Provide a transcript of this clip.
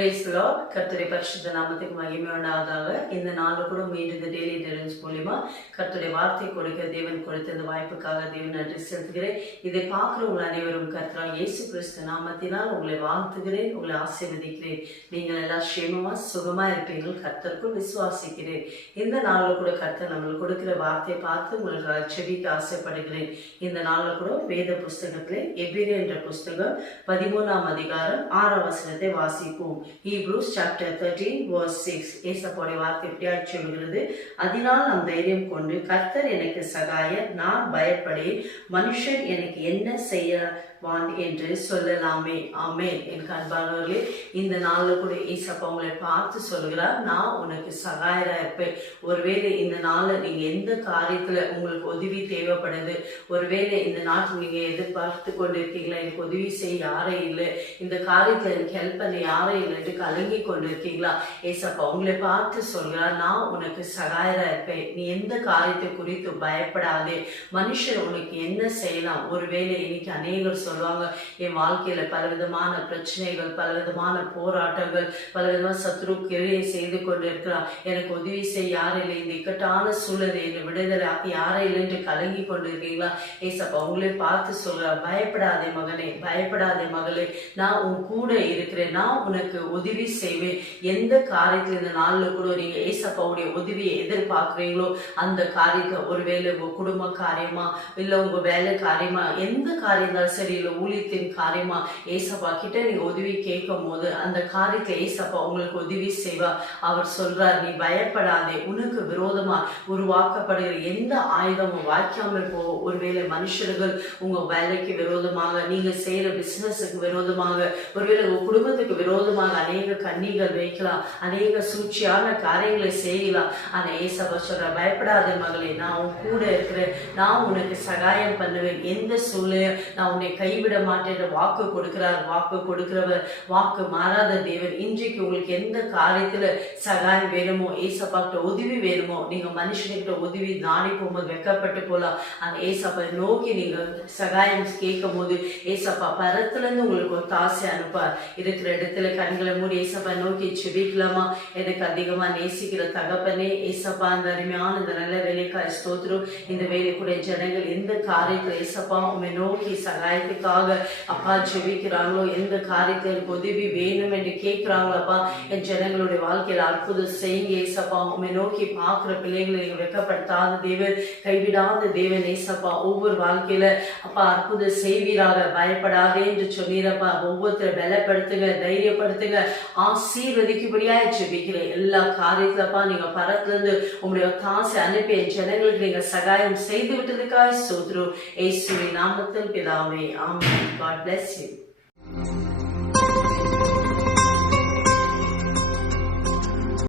Praise the Lord. கர்த்தருடைய பரிசுத்த நாமத்துக்கு மகிமை உண்டாவதாக. இந்த நாள் கூட மீண்டும் இந்த டெய்லி டெலிவரன்ஸ் மூலியமா கர்த்தருடைய வார்த்தை கொடுக்க தேவன் கொடுத்த இந்த வாய்ப்புக்காக தேவன் நன்றி செலுத்துகிறேன். இதை பார்க்கிற உங்கள் அனைவரும் கர்த்தராகிய இயேசு கிறிஸ்து நாமத்தினால் உங்களை வாழ்த்துகிறேன், உங்களை ஆசீர்வதிக்கிறேன். நீங்கள் எல்லாம் சேமமா சுகமா இருப்பீர்கள் கர்த்தருக்குள் விசுவாசிக்கிறேன். இந்த நாளில் கூட கர்த்தர் நம்மளுக்கு கொடுக்கிற வார்த்தையை பார்த்து உங்களுக்கு செபிக்க ஆசைப்படுகிறேன். இந்த நாளில் கூட வேத புஸ்தகத்திலே எபிரேயர் என்ற புஸ்தகம் 13ஆம் அதிகாரம் 6ஆம் வசனத்தை வாசிப்போம். Hebrews chapter 13 verse 6. ஏசப்பாவுடைய வார்த்தை இப்படியாக சொல்கிறது, அதனால் நாம் தைரியம் கொண்டு கர்த்தர் எனக்கு சகாயர், நான் பயப்படேன், மனுஷன் எனக்கு என்ன செய்யவான் என்று சொல்லலாமே. ஆமென். என் அன்பானவர்களே, இந்த நாளில் கூட ஏசப்பா உங்களை பார்த்து சொல்கிறார், நான் உனக்கு சகாயரா இருப்பேன். ஒருவேளை இந்த நாளில் நீங்க எந்த காரியத்துல உங்களுக்கு உதவி தேவைப்படுது, ஒருவேளை இந்த நாட்டில் நீங்க எதிர்பார்த்து கொண்டு இருக்கீங்களா, எனக்கு உதவி செய்ய யாரே இல்லை, இந்த காரியத்துல எனக்கு ஹெல்ப் பண்ண யாரே இல்லைன்னு கலங்கி கொண்டு இருக்கீங்களா, ஏசப்பா உங்களை பார்த்து சொல்கிறார், நான் உனக்கு சகாயரா இருப்பேன். நீ எந்த காரியத்தை குறித்து பயப்படாதே. மனுஷர் உனக்கு என்ன செய்யலாம். ஒருவேளை இன்னைக்கு அநேகர் சொல்லுவாங்க, என் வாழ்க்கையில பலவிதமான பிரச்சனைகள், பலவிதமான போராட்டங்கள், பலவிதமான சத்ரு கிரியை செய்து கொண்டு இருக்கிறான், எனக்கு உதவி செய்ய யாரும் இல்லை, இந்த இக்கட்டான சூழலை என்னை விடுதலை யாரும் இல்லை என்று கலங்கி கொண்டு இருக்கீங்களா, ஏசப்பா உங்களே பார்த்து சொல்றார், பயப்படாதே மகனே, பயப்படாதே மகளே, நான் உன் கூட இருக்கிறேன், நான் உனக்கு உதவி செய்வேன். எந்த காரியத்தில் இந்த நாளில் கூட நீங்க ஏசப்பாவுடைய உதவியை எதிர்பார்க்கிறீங்களோ அந்த காரியத்தை, ஒருவேளை உங்க குடும்ப காரியமா இல்ல உங்க வேலை காரியமா, எந்த காரியம் இருந்தாலும் சரி, இல்ல ஊழியத்தின் காரியமா, ஏசப்பா கிட்ட நீங்க உதவி கேட்கும் போது அந்த காரியத்தை ஏசப்பா உங்களுக்கு உதவி செய்வா. அவர் சொல்றார், நீ பயப்படாதே, உனக்கு விரோதமா உருவாக்கப்படுகிற எந்த ஆயுதமும் வாய்க்காமல் போ. ஒருவேளை மனுஷர்கள் உங்க வேலைக்கு விரோதமாக, நீங்க செய்யற பிசினஸுக்கு விரோதமாக, ஒருவேளை உங்க குடும்பத்துக்கு விரோதமாக அநேக கண்ணிகள் வைக்கலாம், அநேக சூழ்ச்சியான காரியங்களை செய்யலாம். ஆனா ஏசப்பா சொல்ற, பயப்படாதே மகளே, நான் உன் கூட இருக்கிறேன், நான் உனக்கு சகாயம் பண்ணுவேன், எந்த சூழ்நிலையும் நான் உன்னை கைவிட மாட்டேன் வாக்கு கொடுக்கிறார். வாக்கு கொடுக்கிறவர், வாக்கு மாறாத தேவன். இன்றைக்கு உங்களுக்கு எந்த காரியத்துல சகாயம் வேணுமோ, ஏசப்பாக்கிட்ட உதவி வேணுமோ, நீங்க மனுஷன்கிட்ட உதவி நாடி போகும்போது வெக்கப்பட்டு போலாம். அந்த ஏசப்பா நோக்கி நீங்க சகாயம் கேட்கும் போது ஏசப்பா பரத்துல இருந்து உங்களுக்கு ஒரு தாசை அனுப்பார். இருக்கிற இடத்துல கண்களை மூடி ஏசப்பா நோக்கி செபிக்கலாமா. எனக்கு அதிகமா நேசிக்கிற தகப்பனே, ஏசப்பா அந்த அருமையான இந்த நல்ல வேலைக்காய் ஸ்தோத்திரம். இந்த வேலை கூட ஜனங்கள் எந்த காரியத்துல ஏசப்பா உண்மை நோக்கி சகாயத்துக்காக அப்பா ஜெபிக்கிறாங்களோ, எந்த காரியத்துல எனக்கு உதவி வேணும் என்று கேட்கிறாங்களோ, அப்பா என் ஜனங்களுடைய வாழ்க்கையில அற்புதம் செய்யுங்க ஏசப்பா. உண்மை நோக்கி பார்க்கிற பிள்ளைகளை நீங்க வெக்கப்படுத்தாத தேவன், கைவிடாத தேவன் ஏசப்பா. ஒவ்வொரு வாழ்க்கையில அப்பா அற்புதம் செய்வீராக, பயப்படாதே என்று சொன்னீரப்பா. ஒவ்வொருத்தரை பலப்படுத்துங்க, தைரியப்படுத்துங்க, ஆசீர்வதிக்கும்படியா ஜெபிக்கிறேன். எல்லா காரியத்துலப்பா நீங்க பரத்துல இருந்து உங்களுடைய தாசை அனுப்பி என் ஜனங்களுக்கு நீங்க சகாயம் செய்து விட்டதுக்காக ஸ்தோத்திரம். இயேசுவின் நாமத்தில் பிதாவே, ஆமென். God bless you.